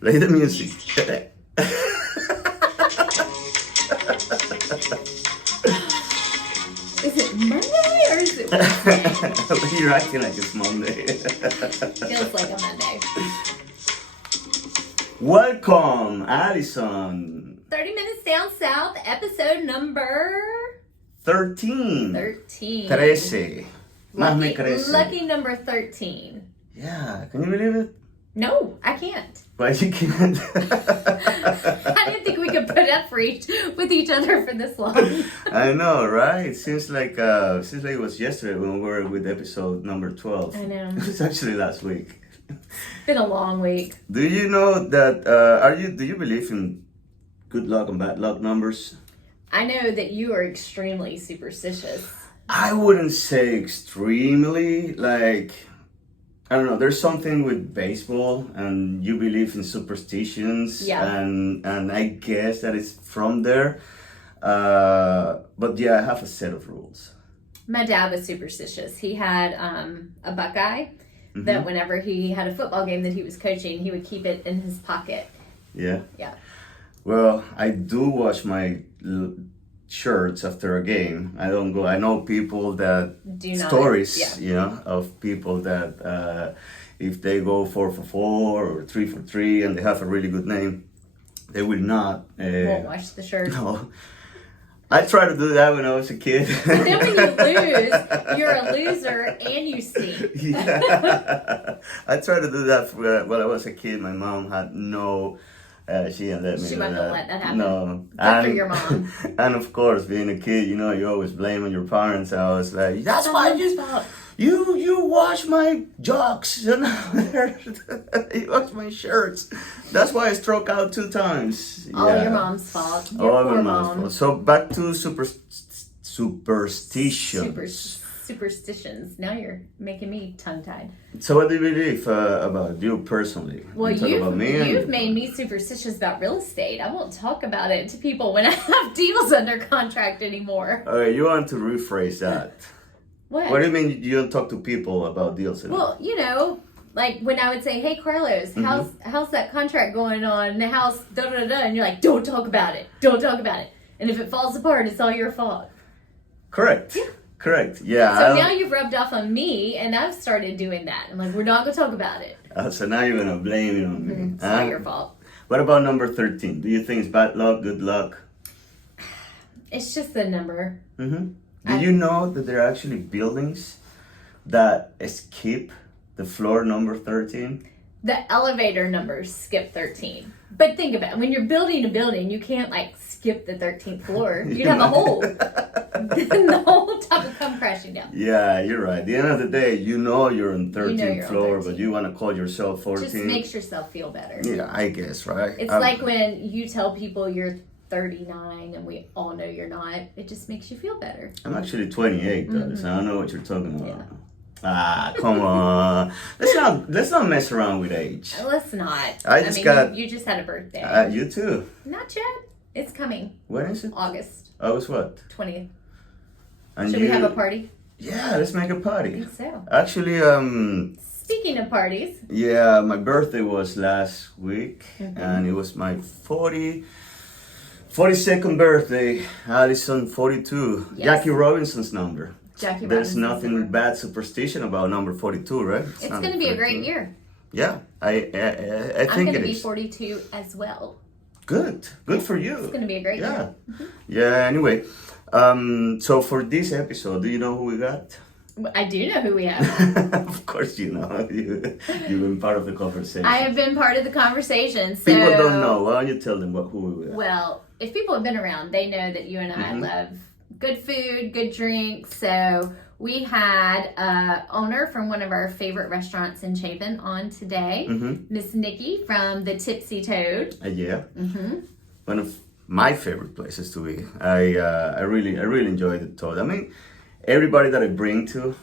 Play the music. Is it Monday or is it Wednesday? You're acting like it's Monday. Feels like a Monday. Welcome, Allison. 30 Minutes Down South, episode number 13. 13. 13. Más me crece. Lucky number 13. Yeah, can you believe it? No, I can't. Why you can't? I didn't think we could put up with each other for this long. I know, right? It seems like it was yesterday when we were with episode number 12. I know. It was actually last week. It's been a long week. Do you know that? Do you believe in good luck and bad luck numbers? I know that you are extremely superstitious. I wouldn't say extremely. Like, I don't know. There's something with baseball, and you believe in superstitions, Yeah. and I guess that it's from there. But yeah, I have a set of rules. My dad was superstitious. He had a Buckeye that whenever he had a football game that he was coaching, he would keep it in his pocket. Yeah. Yeah. Well, I do wash my shirts after a game. I don't go. I know people that Do not. stories, Yeah. you know, of people that if they go 4 for 4 or 3 for 3 and they have a really good name, they will not. Won't wash the shirt. No. I tried to do that when I was a kid. But then when you lose, you're a loser and you stink. Yeah. I tried to do that when I was a kid. My mom had no. She didn't let me. She do wasn't gonna let that happen. No. Good for your mom. And of course, being a kid, you know, you always blame on your parents. I was like, that's why fault. you wash my jocks, you know, you wash my shirts. That's why I struck out 2 times. All Yeah. your mom's fault. Your All poor my mom. mom's fault. So back to superstitions. Superstitions. Now you're making me tongue-tied. So what do you believe about you personally? Well, You talk about me and- you've made me superstitious about real estate. I won't talk about it to people when I have deals under contract anymore. All right, you want to rephrase that. What? What do you mean you don't talk to people about deals anymore? Well, you know, like when I would say, "Hey, Carlos, how's that contract going on the house?" Da da da, and you're like, "Don't talk about it. Don't talk about it." And if it falls apart, it's all your fault. Correct. Yeah. Correct. Yeah. So now you've rubbed off on me, and I've started doing that. I'm like, we're not gonna talk about it. So now you're gonna blame it on me. It's not your fault. What about number 13? Do you think it's bad luck, good luck? It's just the number. Do you know that there are actually buildings that skip the floor number 13? The elevator numbers skip 13. But think about it. When you're building a building, you can't like skip the 13th floor. You'd have a hole. Then the whole top would come crashing down. Yeah, you're right. At the end of the day, you know you're on 13th you're on floor, 13. but you want to call yourself 14. Just makes yourself feel better. Yeah, I guess, right? It's like when you tell people you're 39 and we all know you're not. It just makes you feel better. I'm actually 28, though, so I don't know what you're talking about. Yeah. Ah, come on. Let's not mess around with age. Let's not. I just got- You just had a birthday. You too. Not yet. It's coming. When is it? August August what? 20th. And Should we have a party? Yeah, let's make a I party. think so. Actually, Speaking of parties. yeah, my birthday was last week, Mm-hmm. and it was my 42nd birthday. Allison, 42. Yes. Jackie Robinson's number. Jackie There's Robinson's nothing number. bad superstition about number 42, right? It's not going to be a 42. great year. Yeah, I I'm think going to it be is. 42 as well. Good for you. It's going to be a great Yeah. year. Yeah, anyway. So for this episode, do you know who we got? I do know who we have. Of course you know. You've been part of the conversation. I have been part of the conversation. So, People don't know. Why don't you tell them who we got? Well, if people have been around, they know that you and I love good food, good drinks. So we had owner from one of our favorite restaurants in Chapin on today, Miss Nikki from the Tipsy Toad. Yeah. One of my favorite places to be. I really enjoy the Toad. I mean, everybody that I bring to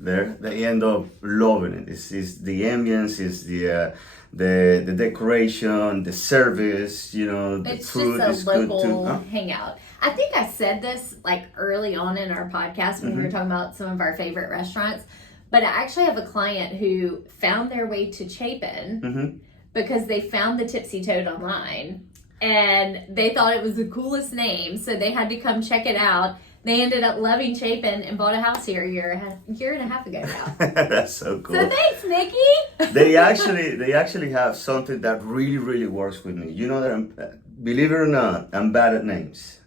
there, they end up loving it. It's the ambience, it's the decoration, the service, you know, the It's food just is a good local too. Huh? hangout. I think I said this like early on in our podcast when we were talking about some of our favorite restaurants, but I actually have a client who found their way to Chapin because they found the Tipsy Toad online and they thought it was the coolest name, so they had to come check it out. They ended up loving Chapin and bought a house here a year and a half ago now. That's so cool. So thanks, Nikki. They actually have something that really works with me. You know that believe it or not, I'm bad at names.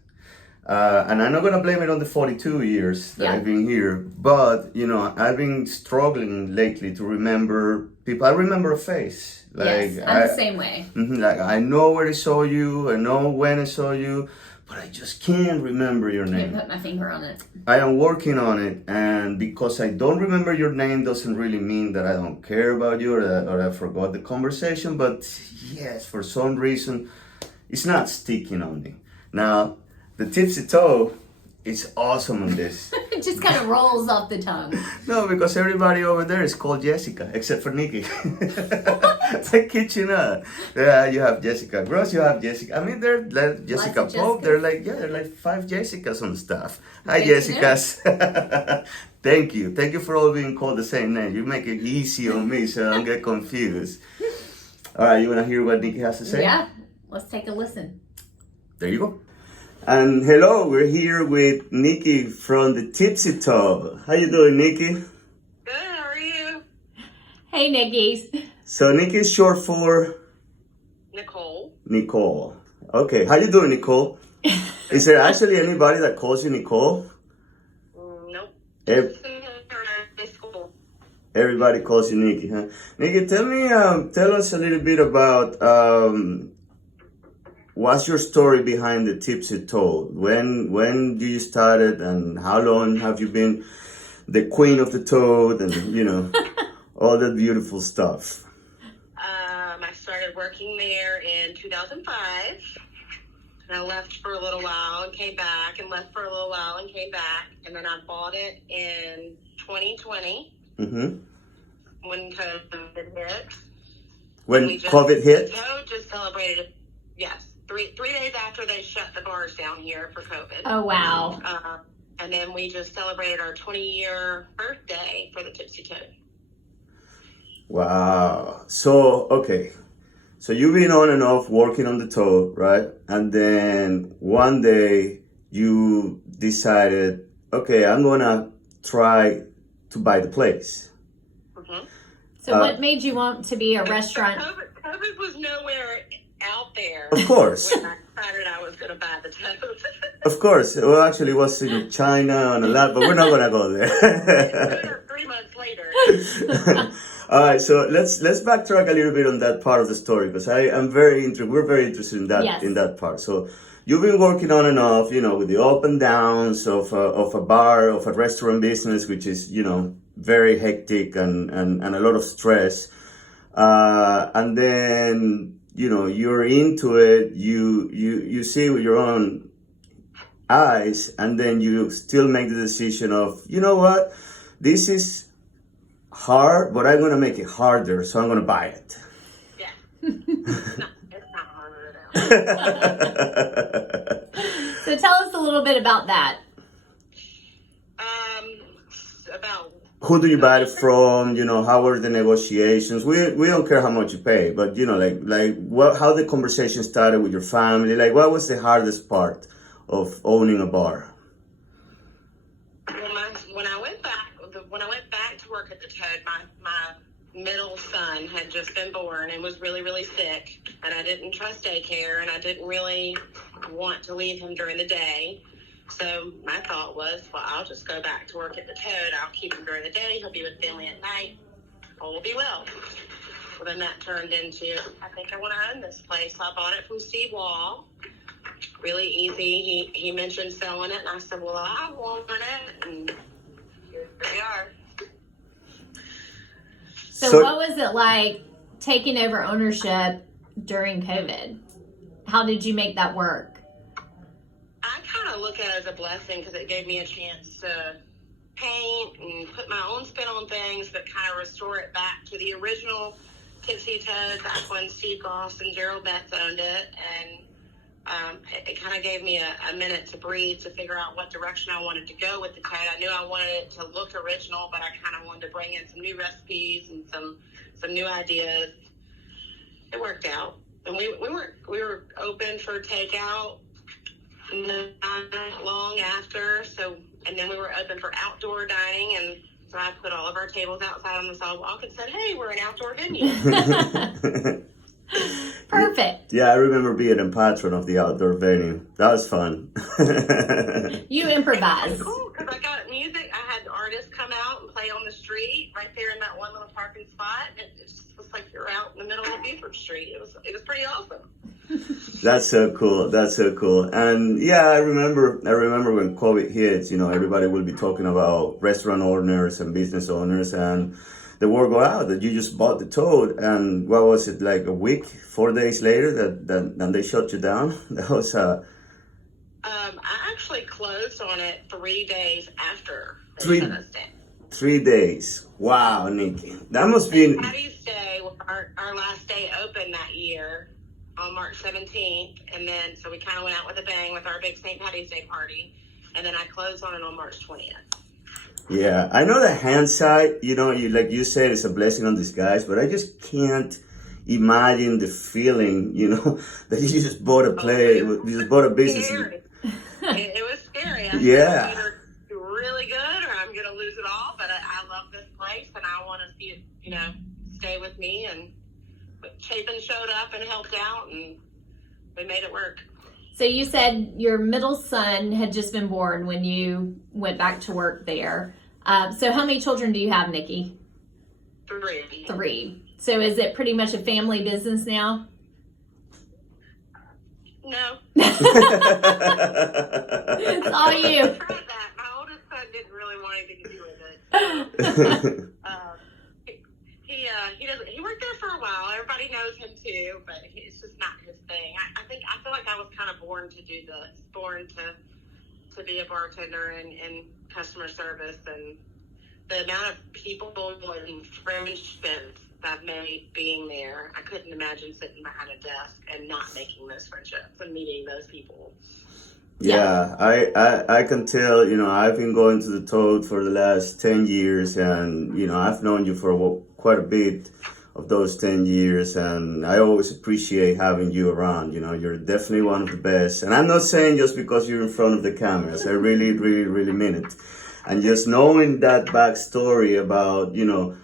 And I'm not gonna blame it on the 42 years that I've been here, but you know, I've been struggling lately to remember people. I remember a face. Like, yes, I'm the same way. Like I know where I saw you, I know when I saw you, but I just can't remember your name. Can't put my finger on it. I am working on it, and because I don't remember your name doesn't really mean that I don't care about you or I forgot the conversation, but yes, for some reason, it's not sticking on me. Now, the Tipsy Toe is awesome on this. It just kind of rolls off the tongue. No, because everybody over there is called Jessica, except for Nikki. I kid you not. Yeah, you have Jessica Gross, you have Jessica. I mean, they're like Jessica Pope. They're like 5 Jessicas on staff. Hi, Jessicas. Thank you for all being called the same name. You make it easy on me, so I don't get confused. All right, you wanna hear what Nikki has to say? Yeah, let's take a listen. There you go. And hello, we're here with Nikki from the Tipsy Toe. How you doing, Nikki? Good, how are you? Hey, Nikki. So Nikki is short for? Nicole. Nicole. Okay, how you doing, Nicole? Is there actually anybody that calls you Nicole? Nope. School. Everybody calls you Nikki, huh? Nikki, tell us a little bit about what's your story behind the Tipsy Toad? When do you start it, and how long have you been the queen of the toad, and you know all that beautiful stuff? I started working there in 2005, and I left for a little while and came back, and left for a little while and came back, and then I bought it in 2020 when COVID hit. When COVID hit? The Toad just celebrated, yes. Three days after they shut the bars down here for COVID. Oh, wow. And then we just celebrated our 20-year birthday for the Tipsy Toad. Wow. So, okay. So you've been on and off working on the Toad, right? And then one day you decided, okay, I'm going to try to buy the place. So what made you want to be a restaurant? COVID was nowhere out there. Of course. When I decided I was going to buy the Toad. Of course. Well, actually, it was in China and a lot, but we're not going to go there. 3 months later. All right, so let's backtrack a little bit on that part of the story, because I'm very interested. We're very interested in that in that part. So you've been working on and off, you know, with the up and downs of a bar, of a restaurant business, which is, you know, very hectic and a lot of stress. And then, you know, you're into it, you see with your own eyes, and then you still make the decision of, you know what, this is hard, but I'm going to make it harder, so I'm going to buy it. Yeah. No, it's not harder at all. So tell us a little bit about that. About who do you buy it from? You know, how were the negotiations? We don't care how much you pay, but you know, like what, how the conversation started with your family. Like, what was the hardest part of owning a bar? Well, when I went back to work at the Toad, my middle son had just been born and was really, really sick, and I didn't trust daycare, and I didn't really want to leave him during the day. So my thought was, well, I'll just go back to work at the Toad. I'll keep him during the day. He'll be with family at night. All will be well. Well, then that turned into, I think I want to own this place. So I bought it from Steve Wall. Really easy. He mentioned selling it, and I said, well, I want it. And here we are. So what was it like taking over ownership during COVID? How did you make that work? I kind of look at it as a blessing because it gave me a chance to paint and put my own spin on things, but kind of restore it back to the original Tipsy Toad back when Steve Goss and Gerald Betts owned it. And it kind of gave me a minute to breathe, to figure out what direction I wanted to go with the Toad. I knew I wanted it to look original, but I kind of wanted to bring in some new recipes and some new ideas. it worked out. And we were open for takeout not long after. So, and then we were open for outdoor dining, and so I put all of our tables outside on the sidewalk and said, "Hey, we're an outdoor venue." Perfect. Yeah, I remember being a patron of the outdoor venue. That was fun. You improvise. It was cool because I got music. I had artists come out and play on the street right there in that one little parking spot. It just was like you're out in the middle of Buford Street. It was pretty awesome. That's so cool. That's so cool. And yeah, I remember when COVID hit, you know, everybody will be talking about restaurant owners and business owners, and the word go out that you just bought the Toad, and what was it, like a week, 4 days later that they shut you down? That was I actually closed on it 3 days after they Three- shut us down. 3 days. Wow, Nikki. That must be Patty's Day was our last day open that year on March 17th. And then, so we kind of went out with a bang with our big St. Patty's Day party. And then I closed on it on March 20th. Yeah, I know the hindsight, you know, you like you said, it's a blessing in disguise, but I just can't imagine the feeling, you know, that you just bought a play, you just bought a business. Scary. It was scary. I Yeah. thought either do really good or I'm going to lose it all. But I love this place and I want to see it, you know, stay with me. But Chapin showed up and helped out and we made it work. So you said your middle son had just been born when you went back to work there. So how many children do you have, Nikki? 3. 3. So is it pretty much a family business now? No. It's all you. I tried that. My oldest son didn't really want anything to do with it. He worked there for a while. Everybody knows him too, but it's just not his thing. I feel like I was kind of born to do this, born to be a bartender and customer service, and the amount of people and friendships I've made being there. I couldn't imagine sitting behind a desk and not making those friendships and meeting those people. Yeah, I can tell, you know, I've been going to the Toad for the last 10 years, and, you know, I've known you for quite a bit of those 10 years, and I always appreciate having you around. You know, you're definitely one of the best. And I'm not saying just because you're in front of the cameras. I really, really, really mean it. And just knowing that backstory about, you know,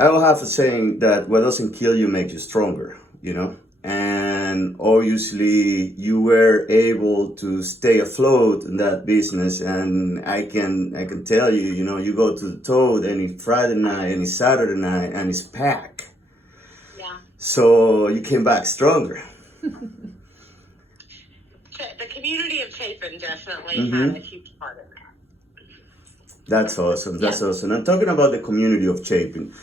I will have a saying that what doesn't kill you makes you stronger, you know? And obviously you were able to stay afloat in that business, and I can tell you, you know, you go to the Toad any Friday night, any Saturday night, and it's packed. Yeah. So you came back stronger. The community of Chapin definitely had a huge part in that. That's awesome. That's awesome. I'm talking about the community of Chapin.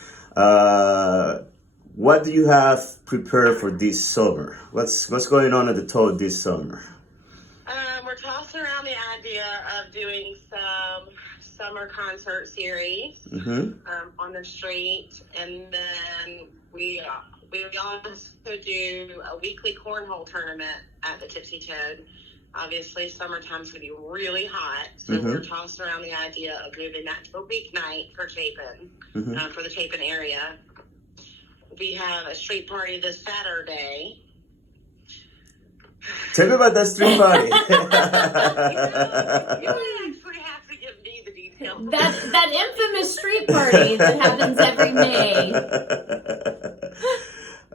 What do you have prepared for this summer? What's going on at the Toad this summer? We're tossing around the idea of doing some summer concert series on the street, and then we also do a weekly cornhole tournament at the Tipsy Toad. Obviously, summertime's going to be really hot, so we're tossing around the idea of moving that to a weeknight for Chapin, for the Chapin area. We have a street party this Saturday. Tell me about that street party. You actually have to give me the details. That infamous street party that happens every May.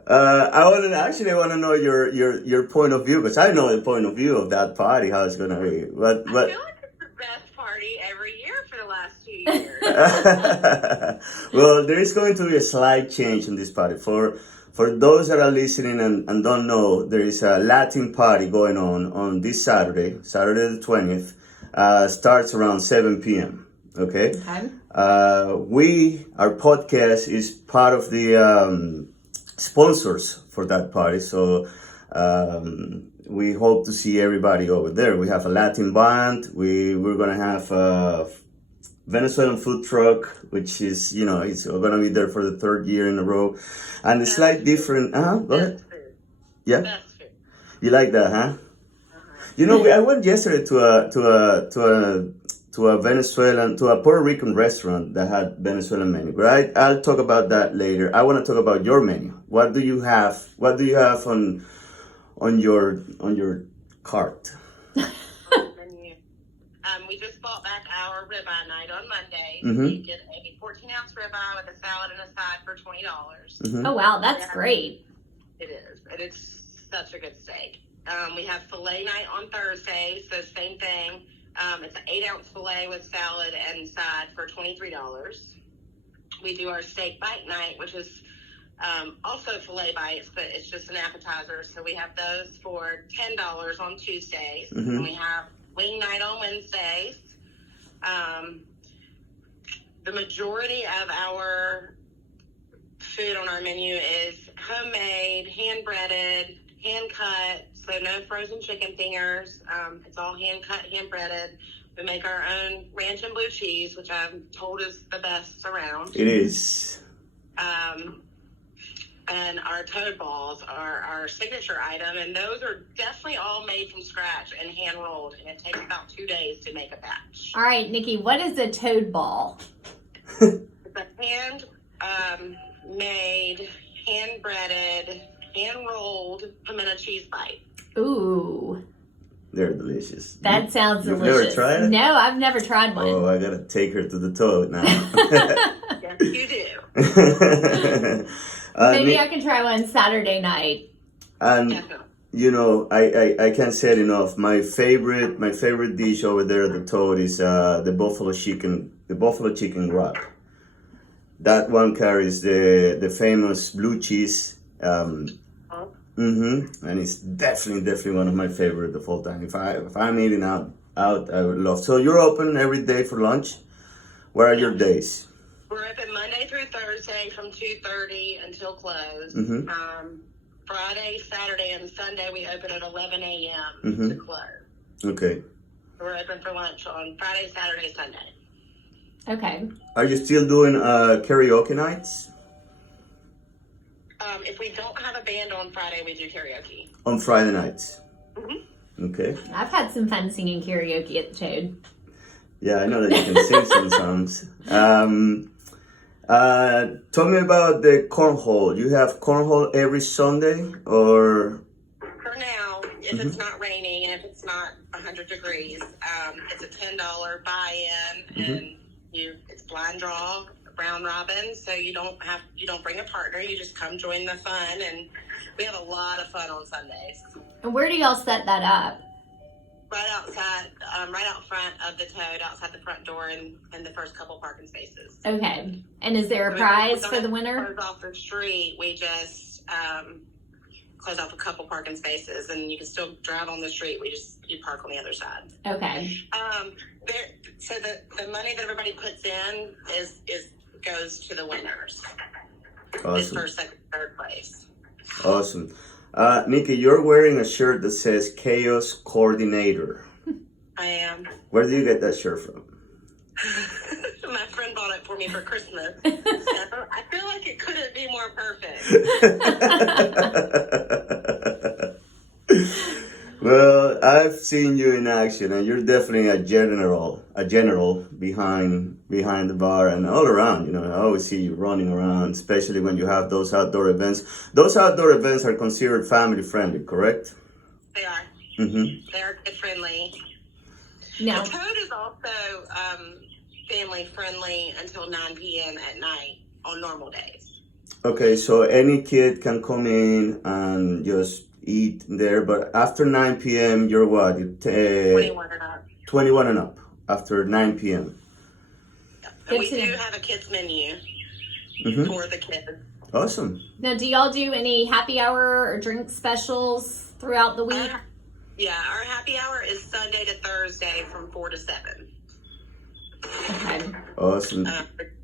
I want to know your point of view, because I know the point of view of that party, how it's going to be. But I feel like it's the best party every year for the last 2 years. Well, there is going to be a slight change in this party. For those that are listening and don't know, there is a Latin party going on this Saturday the 20th. Starts around 7 p.m. Okay? Our podcast is part of the sponsors for that party, so we hope to see everybody over there. We have a Latin band. We're gonna have a Venezuelan food truck, which is, you know, it's gonna be there for the 3rd year in a row, and it's like different. Go ahead. Yeah, you like that, huh? You know, I went yesterday to a to a Puerto Rican restaurant that had Venezuelan menu. But I'll talk about that later. I want to talk about your menu. What do you have? What do you have on your cart? Menu. We just bought back our ribeye night on Monday. We get a 14-ounce ribeye with a salad and a side for $20. Oh wow, that's great. It is. It is such a good steak. We have filet night on Thursday, so same thing. It's an 8-ounce filet with salad and side for $23. We do our steak bite night, which is also filet bites, but it's just an appetizer. So we have those for $10 on Tuesdays. And we have wing night on Wednesdays. The majority of our food on our menu is homemade, hand-breaded, hand-cut, so no frozen chicken fingers. It's all hand-cut, hand-breaded. We make our own ranch and blue cheese, which I'm told is the best around. It is. And our toad balls are our signature item, and those are definitely all made from scratch and hand-rolled, and it takes about 2 days to make a batch. All right, Nikki, what is a toad ball? It's a hand-made, hand-breaded, hand-rolled pimento cheese bite. Ooh. They're delicious. That sounds You've delicious. never tried it? No, I've never tried one. Oh, I gotta take her to the toad now. Yes, you do. Maybe I can try one Saturday night. And Definitely. you know, I can't say it enough. My favorite dish over there at the Toad is the buffalo chicken wrap. That one carries the famous blue cheese. And it's definitely one of my favorite of all time. If I'm eating out, I would love. So you're open every day for lunch. Where are your days? We're open Monday through Thursday from 2:30 until close. Friday, Saturday, and Sunday we open at 11 a.m. to close. Okay. We're open for lunch on Friday, Saturday, Sunday. Okay. Are you still doing karaoke nights? If we don't have a band on Friday, we do karaoke. On Friday nights. Okay. I've had some fun singing karaoke at the Toad. Yeah, I know that you can sing some songs. Tell me about the cornhole. You have cornhole every Sunday, or? For now, if it's not raining and if it's not 100 degrees, it's a $10 buy-in, and it's blind draw, round robin, so you don't bring a partner. You just come join the fun, and we have a lot of fun on Sundays. And where do y'all set that up? Right outside, right out front of the Toad, outside the front door, and the first couple parking spaces. Okay. And is there a prize for the winner? Close off the street, we just close off a couple parking spaces, and you can still drive on the street. You park on the other side. Okay. So the money that everybody puts in goes to the winners. Awesome. It's first, second, third place. Awesome. Nikki, you're wearing a shirt that says Chaos Coordinator. I am. Where do you get that shirt from? My friend bought it for me for Christmas. I feel like it couldn't be more perfect. Well, I've seen you in action, and you're definitely a general behind the bar and all around. You know, I always see you running around, especially when you have those outdoor events. Those outdoor events are considered family friendly, correct? They are. They are kid friendly. No. The Toad is also family friendly until 9 p.m. at night on normal days. Okay, so any kid can come in and just eat there, but after 9 p.m. you're what? 21 and up. 21 and up after 9 p.m. And we do have a kids menu for the kids. Awesome. Now, do y'all do any happy hour or drink specials throughout the week? Yeah, our happy hour is Sunday to Thursday from 4 to 7. Okay. Awesome.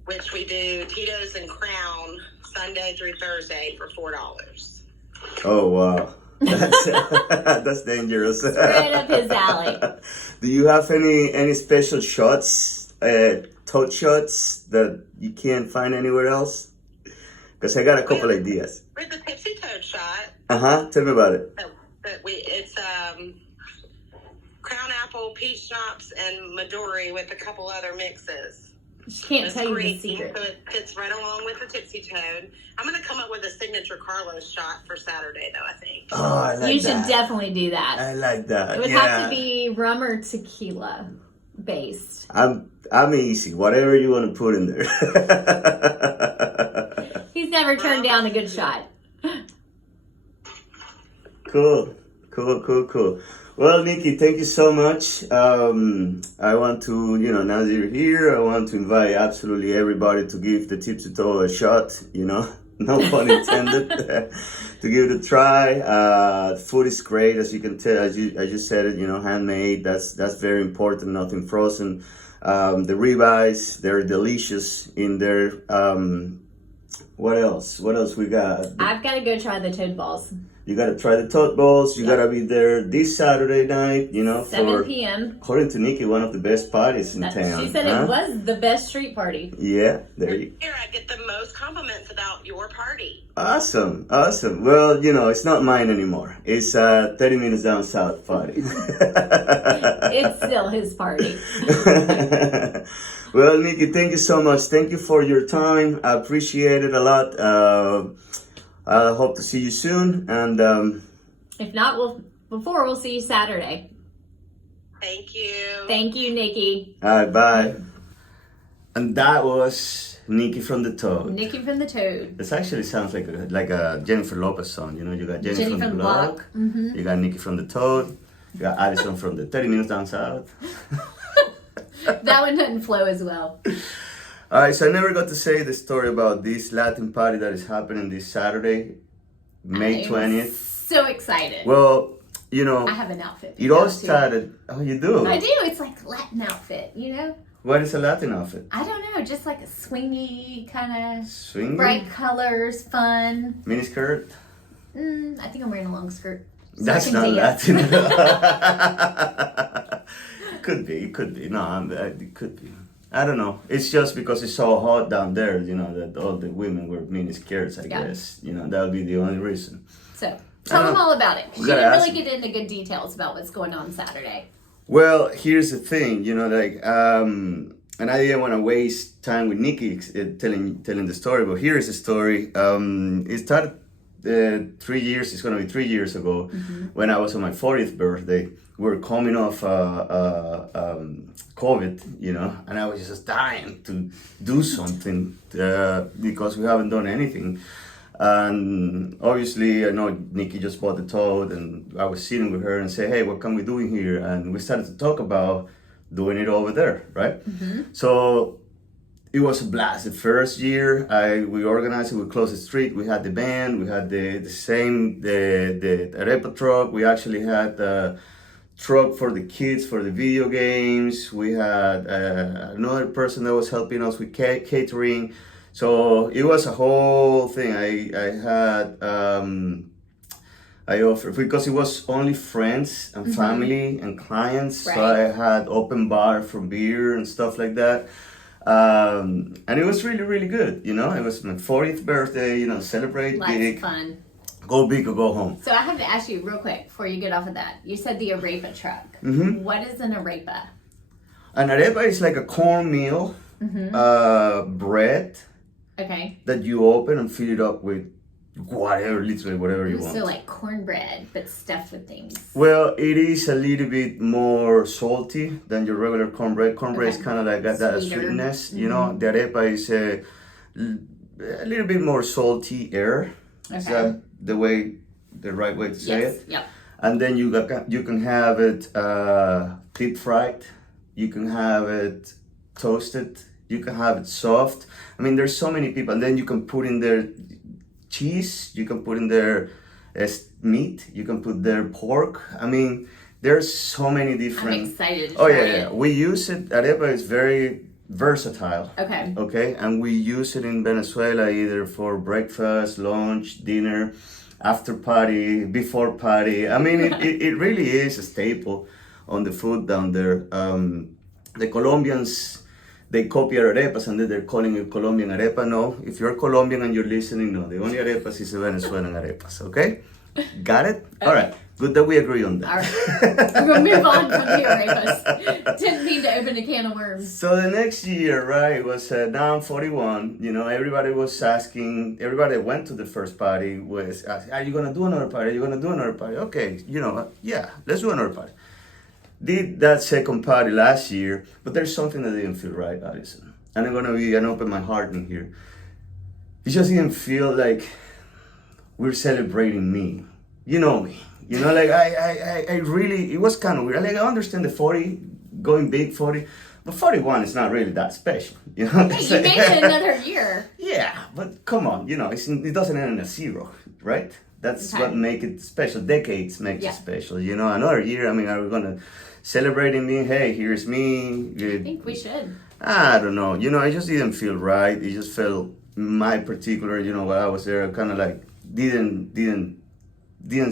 Which we do Tito's and Crown Sunday through Thursday for $4. Oh, wow. That's dangerous. Right up his alley. Do you have any special shots, toad shots that you can't find anywhere else? Because I got a couple ideas. We have the Pepsi Toad shot. Tell me about it. It's Crown Apple pineapple, peach schnapps, and Midori with a couple other mixes. She can't It's tell you the great. secret. So it fits right along with the Tipsy Toad. I'm going to come up with a signature Carlos shot for Saturday, though, I think. Oh, I like You that. should definitely do that. I like that. It would have to be rum or tequila based. I'm easy. Whatever you want to put in there. He's never turned down a good shot. Cool. Well, Nikki, thank you so much. I want to, now that you're here, I want to invite absolutely everybody to give the Tipsy Toad a shot, no pun intended, to give it a try. Food is great, as you can tell, as you said it, handmade, that's very important, nothing frozen. The ribeyes, they're delicious in there. What else we got? I've got to go try the toad balls. You gotta try the toad balls. You gotta be there this Saturday night, 7 p.m. According to Nikki, one of the best parties in town. She said it was the best street party. Yeah, there you go. Here, I get the most compliments about your party. Awesome. Well, it's not mine anymore. It's 30 minutes down south party. It's still his party. Well, Nikki, thank you so much. Thank you for your time. I appreciate it a lot. I hope to see you soon, and if not, we'll see you Saturday. Thank you. Thank you, Nikki. all right, bye. And that was Nikki from the Toad. Nikki from the Toad. This actually sounds like a Jennifer Lopez song. You got Jenny from the Block. Mm-hmm. You got Nikki from the Toad. You got Addison from the 30 Minutes Down South. That one doesn't flow as well. All right, so I never got to say the story about this Latin party that is happening this Saturday, May 20th. So excited. Well, I have an outfit. It all started. Oh, you do? I do. It's like a Latin outfit, What is a Latin outfit? I don't know, just like a swingy kind of Swing? bright colors, fun. Mini skirt? I think I'm wearing a long skirt. So That's I can not dance. Latin. Could be. No, it could be. I don't know. It's just because it's so hot down there, that all the women wear mini skirts, I guess. That would be the only reason. So, tell them all about it. She gotta didn't ask really get into good details about what's going on Saturday. Well, here's the thing, and I didn't want to waste time with Nikki telling the story, but here is the story. It started 3 years, it's going to be 3 years ago, when I was on my 40th birthday. We were coming off COVID, and I was just dying to do something because we haven't done anything. And obviously, I know Nikki just bought the Toad, and I was sitting with her and say, hey, what can we do here? And we started to talk about doing it over there, right? So it was a blast. The first year we organized it, we closed the street, we had the band, we had the arepa truck, we actually had truck for the kids for the video games. We had another person that was helping us with catering. So it was a whole thing. I offered, because it was only friends and family and clients. Right. So I had open bar for beer and stuff like that. And it was really, really good. It was my 40th birthday, celebrate big. Lots of fun. Go big or go home. So I have to ask you real quick before you get off of that. You said the arepa truck. What is an arepa? An arepa is like a cornmeal bread that you open and fill it up with literally whatever you want. So like cornbread, but stuffed with things. Well, it is a little bit more salty than your regular cornbread. Cornbread is kind of like that sweetness, The arepa is a little bit more salty air. Okay. Is that the right way to say it? Yep. And then you can have it deep fried. You can have it toasted. You can have it soft. I mean, there's so many people. And then you can put in there cheese. You can put in there meat. You can put there pork. I mean, there's so many different. I'm excited to try try it. We use it. Arepa is very versatile. Okay. And we use it in Venezuela either for breakfast, lunch, dinner, after party, before party. I mean, it really is a staple on the food down there. The Colombians, they copy our arepas and then they're calling it Colombian arepa. No, if you're Colombian and you're listening, no, the only arepas is the Venezuelan arepas, okay? Got it? All right. Good that we agree on that. All right. We're going to move on from the arepas. Didn't mean to open a can of worms. So the next year, right, was now I'm 41. You know, everybody was asking, everybody that went to the first party was asking, are you going to do another party? Are you going to do another party? Okay, you know, yeah, let's do another party. Did that second party last year, but there's something that didn't feel right, Addison. And I'm going to open my heart in here. It just didn't feel like we're celebrating me. You know me. You know, like I really, it was kind of weird. Like I understand the 40, going big 40, but 41 is not really that special. You know? Hey, you made it another year. Yeah, but come on, you know, it doesn't end in a zero, right? That's Okay. what makes it special. Decades makes Yeah. it special. You know, another year, I mean, are we going to celebrating me? Hey, here's me. I think we should. I don't know. You know, it just didn't feel right. It just felt my particular, you know, while I was there, kind of like didn't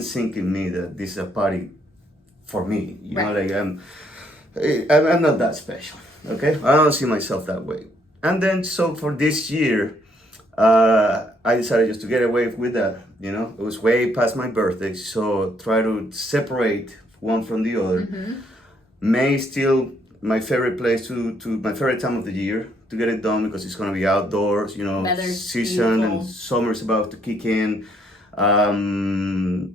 sink in me that this is a party for me. You know, Right. like I'm not that special. Okay, I don't see myself that way. And then so for this year, I decided just to get away with that. You know, it was way past my birthday, so try to separate one from the other. Mm-hmm. May is still my favorite place to my favorite time of the year to get it done because it's gonna be outdoors. You know, Weather's season beautiful. and summer's about to kick in.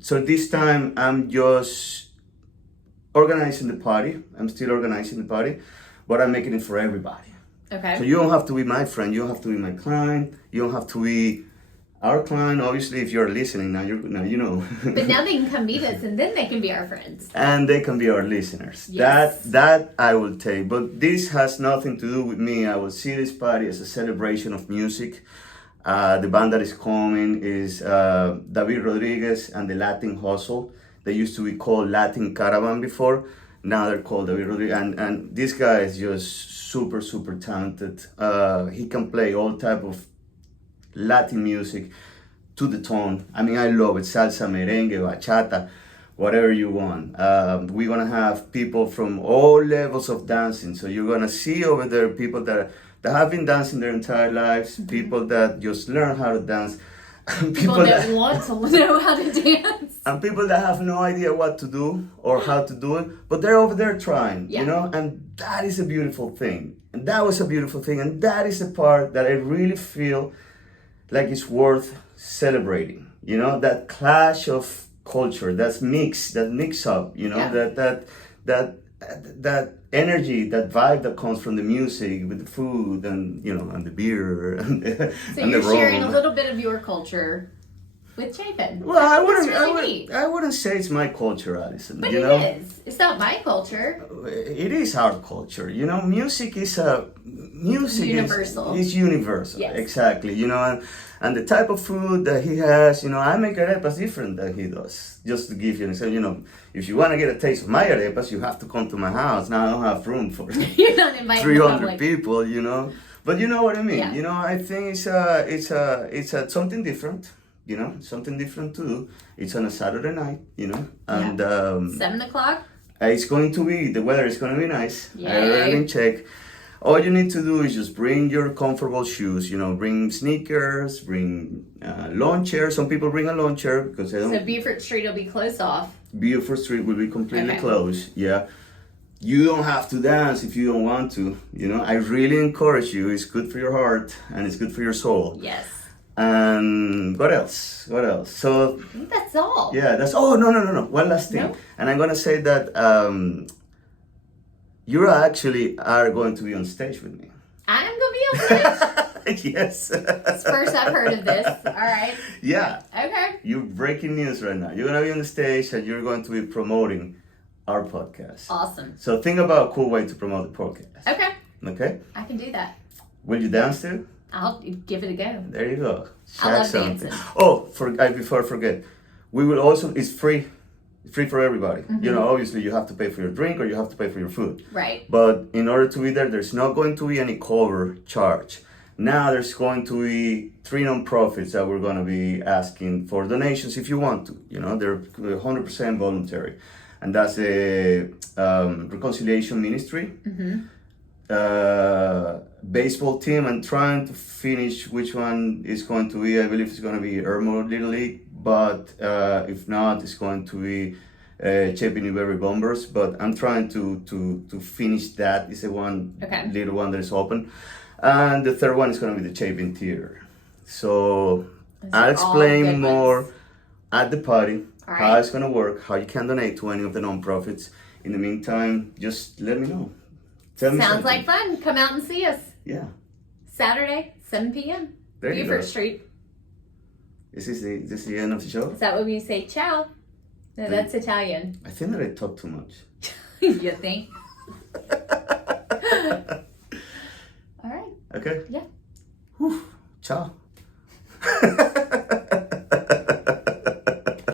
So this time I'm just organizing the party. I'm still organizing the party, but I'm making it for everybody. Okay. So you don't have to be my friend. You don't have to be my client. You don't have to be our client. Obviously, if you're listening now, you know. But now they can come meet us and then they can be our friends. And they can be our listeners. Yes. That I will take. But this has nothing to do with me. I will see this party as a celebration of music. The band that is coming is David Rodriguez and the Latin Hustle. They used to be called Latin Caravan before. Now they're called David Rodriguez. And this guy is just super, super talented. He can play all type of Latin music to the tone. I mean, I love it. Salsa, merengue, bachata, whatever you want. We're gonna have people from all levels of dancing. So you're gonna see over there people that have been dancing their entire lives, people that just learn how to dance, People that want to know how to dance. and people that have no idea what to do or how to do it, but they're over there trying, Yeah. you know, and that is a beautiful thing. And that was a beautiful thing, and that is the part that I really feel like it's worth celebrating. You know, that clash of culture, that mix up, you know, Yeah. that energy, that vibe that comes from the music with the food and, you know, and the beer and the, So and you're the sharing a rum. little bit of your culture with Chapin. Well, That's really neat. I wouldn't say it's my culture, Alison. But you it know? is. It's not my culture. It is our culture. You know, music is Universal. It's universal. Yes. Exactly. You know, and the type of food that he has, you know, I make arepas different than he does. Just to give you an example, you know, if you want to get a taste of my arepas, you have to come to my house. Now I don't have room for You're not inviting the 300 public. people, you know. But you know what I mean. Yeah. You know, I think it's something different. You know, something different to do. It's on a Saturday night, you know, and 7 o'clock? it's going to be, the weather is going to be nice. I Yay. already checked. All you need to do is just bring your comfortable shoes, you know, bring sneakers, bring lawn chair. Some people bring a lawn chair because they don't. So Beaufort Street will be closed off. Beaufort Street will be completely Okay. closed, yeah. You don't have to dance if you don't want to, you know. I really encourage you. It's good for your heart and it's good for your soul. Yes. And what else? What else? So, I think that's all. yeah, that's, oh, no. One last thing. No? And I'm going to say that you actually are going to be on stage with me. I'm going to be on stage. Yes. It's first I've heard of this. All right. Yeah. Okay. You're breaking news right now. You're going to be on the stage and you're going to be promoting our podcast. Awesome. So think about a cool way to promote the podcast. Okay. Okay? I can do that. Will you dance too? I'll give it a go. There you go. I love Something. dancing. Oh, before I forget, we will also, it's free. It's free for everybody. Mm-hmm. You know, obviously you have to pay for your drink or you have to pay for your food. Right. But in order to be there, there's not going to be any cover charge. Now there's going to be 3 nonprofits that we're going to be asking for donations if you want to. You know, they're 100% voluntary. And that's the Reconciliation Ministry, baseball team. I'm trying to finish which one is going to be. I believe it's going to be Irmo Little League. but if not, it's going to be Chapin Newberry Bombers. But I'm trying to finish that. It's the one little one that is open, and the third one is going to be the Chapin Theater. So I'll explain more at the party how it's going to work, how you can donate to any of the nonprofits. In the meantime, just let me know. Tell me Sounds something. like fun. Come out and see us. Yeah. Saturday, 7 p.m. There you Beaufort go. Street. This is the end of the show? Is that what we say? Ciao. No, that's Italian. I think that I talk too much. You think? All right. Okay. Yeah. Whew. Ciao.